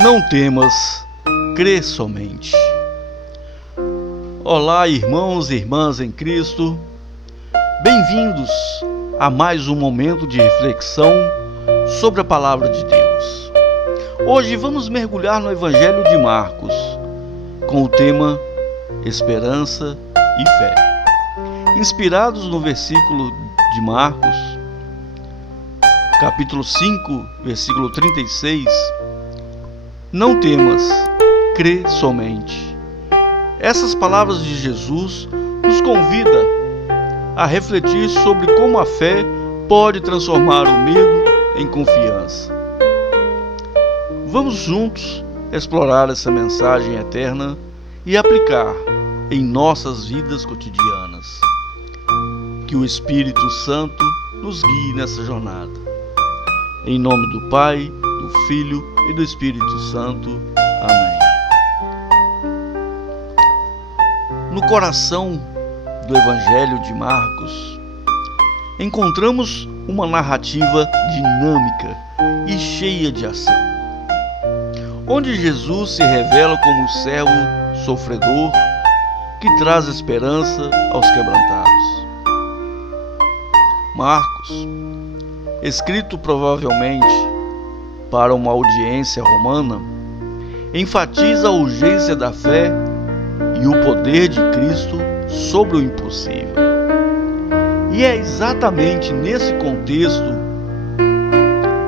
Não temas, crê somente. Olá, irmãos e irmãs em Cristo. Bem-vindos a mais um momento de reflexão sobre a Palavra de Deus. Hoje vamos mergulhar no Evangelho de Marcos, com o tema Esperança e Fé. Inspirados no versículo de Marcos, capítulo 5, versículo 36, não temas, crê somente. Essas palavras de Jesus nos convida a refletir sobre como a fé pode transformar o medo em confiança. Vamos juntos explorar essa mensagem eterna e aplicar em nossas vidas cotidianas. Que o Espírito Santo nos guie nessa jornada. Em nome do Pai, do Filho e do Espírito Santo. Amém. No coração do Evangelho de Marcos, encontramos uma narrativa dinâmica e cheia de ação, onde Jesus se revela como o servo sofredor que traz esperança aos quebrantados. Marcos, escrito provavelmente para uma audiência romana, enfatiza a urgência da fé e o poder de Cristo sobre o impossível. E é exatamente nesse contexto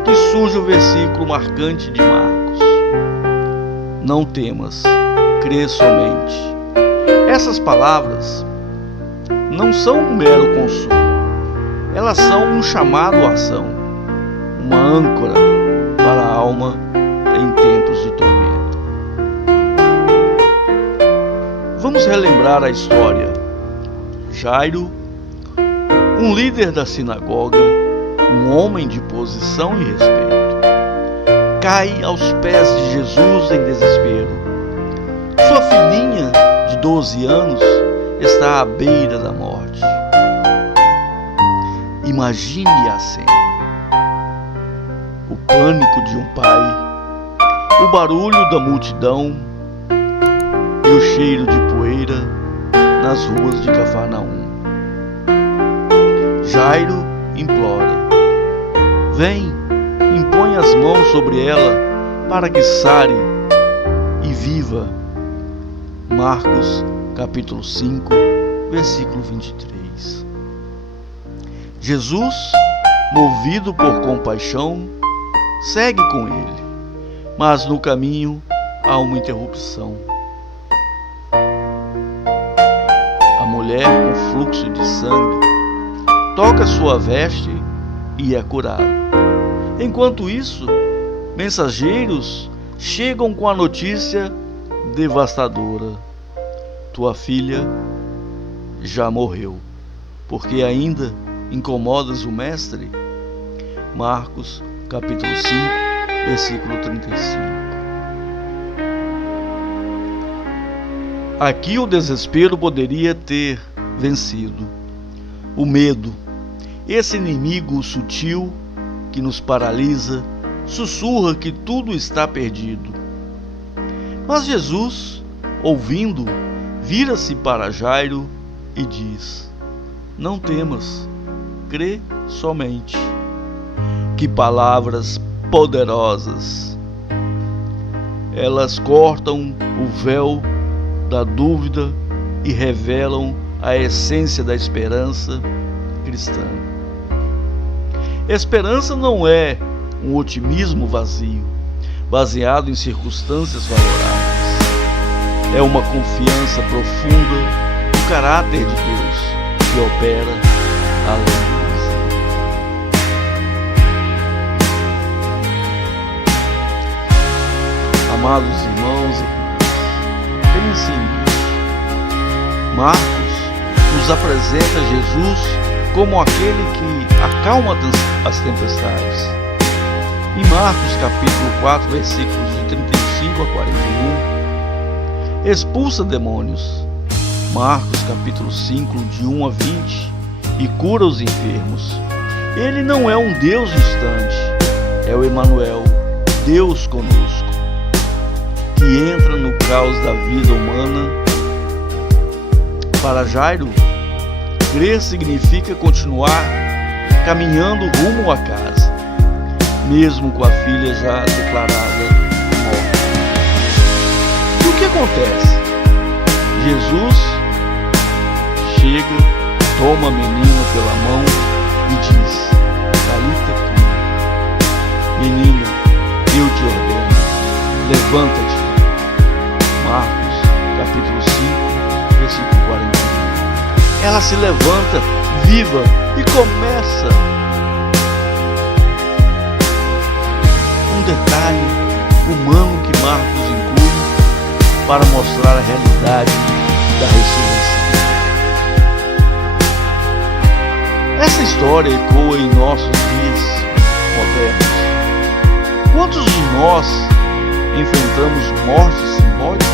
que surge o versículo marcante de Marcos: não temas, crê somente. Essas palavras não são um mero consolo, elas são um chamado à ação, uma âncora para a alma em tempos de tormenta. Vamos relembrar a história. Jairo, um líder da sinagoga, um homem de posição e respeito, cai aos pés de Jesus em desespero. Sua filhinha de 12 anos está à beira da morte. Imagine a cena. O pânico de um pai, o barulho da multidão e o cheiro de poeira nas ruas de Cafarnaum. Jairo implora: vem, impõe as mãos sobre ela para que sare e viva. Marcos capítulo 5, versículo 23. Jesus, movido por compaixão, segue com ele, mas no caminho há uma interrupção. A mulher com fluxo de sangue toca sua veste e é curada. Enquanto isso, mensageiros chegam com a notícia devastadora: tua filha já morreu, porque ainda incomodas o mestre? Marcos capítulo 5, versículo 35. Aqui o desespero poderia ter vencido. O medo, esse inimigo sutil que nos paralisa, sussurra que tudo está perdido. Mas Jesus, ouvindo, vira-se para Jairo e diz: não temas, crê somente. Que palavras poderosas! Elas cortam o véu da dúvida e revelam a essência da esperança cristã. Esperança não é um otimismo vazio, baseado em circunstâncias favoráveis. É uma confiança profunda no caráter de Deus que opera além disso. Amados irmãos e irmãs, pensem nisso. Marcos nos apresenta Jesus como aquele que acalma as tempestades. Em Marcos capítulo 4, versículos de 35 a 41, expulsa demônios. Marcos capítulo 5, de 1 a 20, e cura os enfermos. Ele não é um Deus distante, é o Emanuel, Deus conosco. que entra no caos da vida humana. Para Jairo, crer significa continuar caminhando rumo à casa, mesmo com a filha já declarada morta. E o que acontece? Jesus chega, toma a menina pela mão e diz: Talita cumi, menina, eu te ordeno, levanta-te. Marcos, capítulo 5, versículo 41. Ela se levanta, viva, e começa. Um detalhe humano que Marcos inclui para mostrar a realidade da ressurreição. Essa história ecoa em nossos dias modernos. Quantos de nós enfrentamos mortes simbólicas,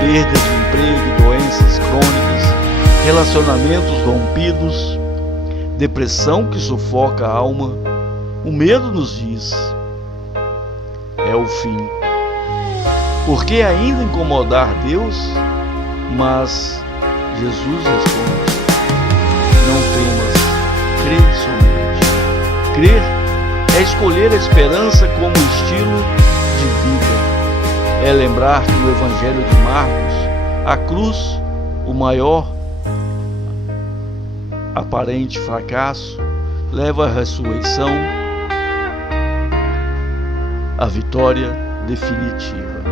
perda de emprego, doenças crônicas, relacionamentos rompidos, depressão que sufoca a alma? O medo nos diz: é o fim. Por que ainda incomodar Deus? Mas Jesus responde: não temas, crê somente. Crer é escolher a esperança como estilo de vida. É lembrar que no Evangelho de Marcos, a cruz, o maior aparente fracasso, leva à ressurreição, a vitória definitiva.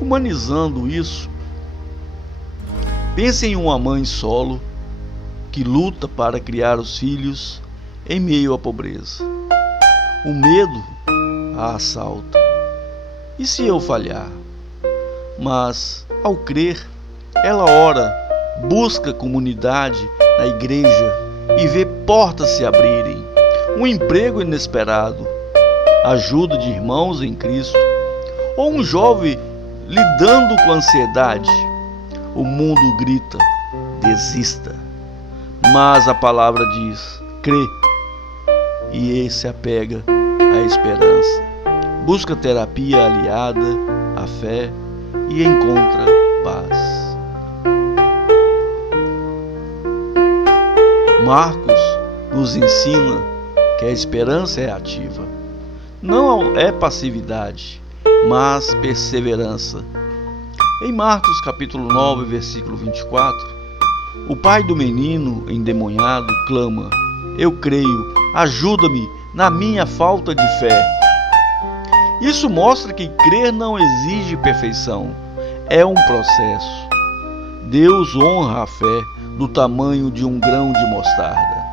Humanizando isso, pense em uma mãe solo que luta para criar os filhos em meio à pobreza. O medo a assalta. E se eu falhar? Mas, ao crer, ela ora, busca comunidade na igreja e vê portas se abrirem, um emprego inesperado, ajuda de irmãos em Cristo, ou um jovem lidando com ansiedade. O mundo grita: desista. Mas a palavra diz: crê. E ele se apega à esperança. Busca terapia aliada à fé e encontra paz. Marcos nos ensina que a esperança é ativa. Não é passividade, mas perseverança. Em Marcos capítulo 9, versículo 24, o pai do menino endemoniado clama: eu creio, ajuda-me na minha falta de fé. Isso mostra que crer não exige perfeição, é um processo. Deus honra a fé do tamanho de um grão de mostarda.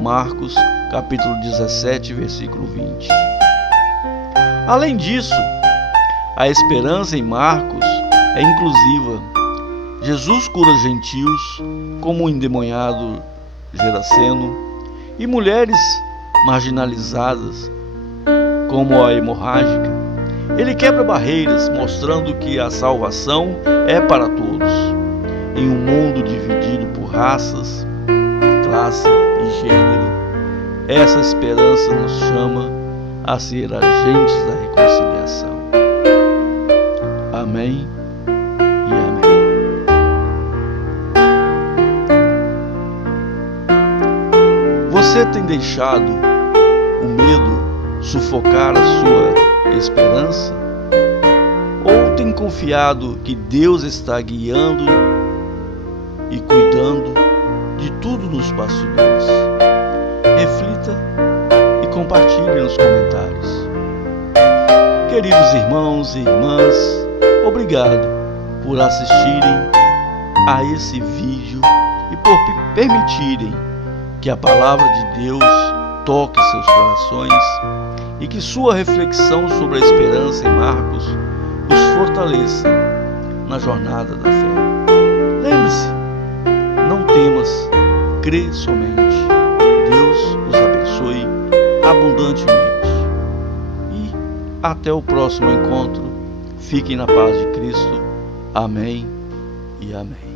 Marcos capítulo 17, versículo 20. Além disso, a esperança em Marcos é inclusiva. Jesus cura gentios, como o endemoniado Geraseno, e mulheres marginalizadas, como a hemorrágica. Ele quebra barreiras, mostrando que a salvação é para todos. Em um mundo dividido por raças, classe e gênero, essa esperança nos chama a ser agentes da reconciliação. Amém e amém. Você tem deixado o medo sufocar a sua esperança? Ou tem confiado que Deus está guiando e cuidando de tudo nos bastidores? Reflita e compartilhe nos comentários. Queridos irmãos e irmãs, obrigado por assistirem a esse vídeo e por permitirem que a palavra de Deus toque seus corações e que sua reflexão sobre a esperança em Marcos os fortaleça na jornada da fé. Lembre-se, não temas, crê somente. Deus os abençoe abundantemente. E até o próximo encontro. Fiquem na paz de Cristo. Amém e amém.